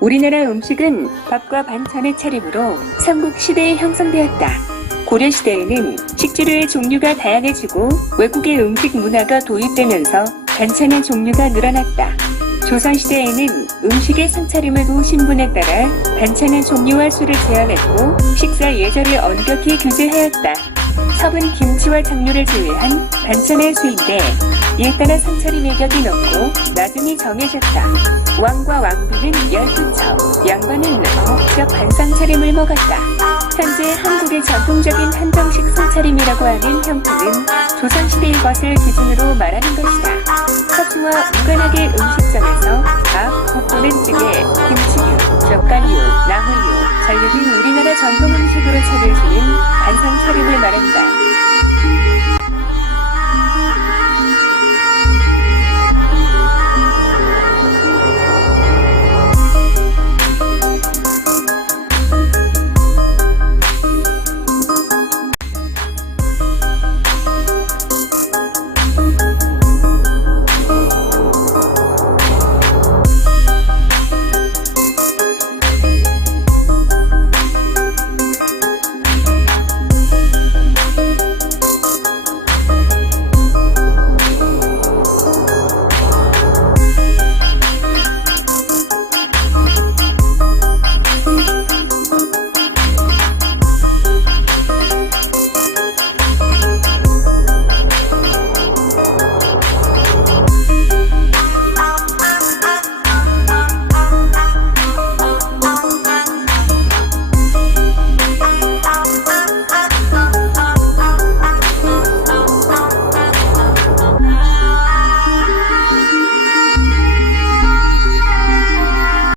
우리나라 음식은 밥과 반찬의 차림으로 삼국시대에 형성되었다. 고려시대에는 식재료의 종류가 다양해지고 외국의 음식 문화가 도입되면서 반찬의 종류가 늘어났다. 조선시대에는 음식의 상차림을 신분에 따라 반찬의 종류와 수를 제한했고 식사 예절을 엄격히 규제하였다. 섭은 김치와 장류를 제외한 반찬의 수인데 이에 따라 상차림의 격이 높고 나중이 정해졌다. 왕과 왕비는 12첩, 양반은 9첩 반상 차림을 먹었다. 현재 한국의 전통적인 한정식 상차림이라고 하는 형태는 조선시대의 것을 기준으로 말하는 것이다. 서주와 무관하게 음식점에서 밥, 볶고는 찌개, 김치류, 젓갈류, 나물류, 전류 등 우리나라 전통 음식으로 사람이 말한다.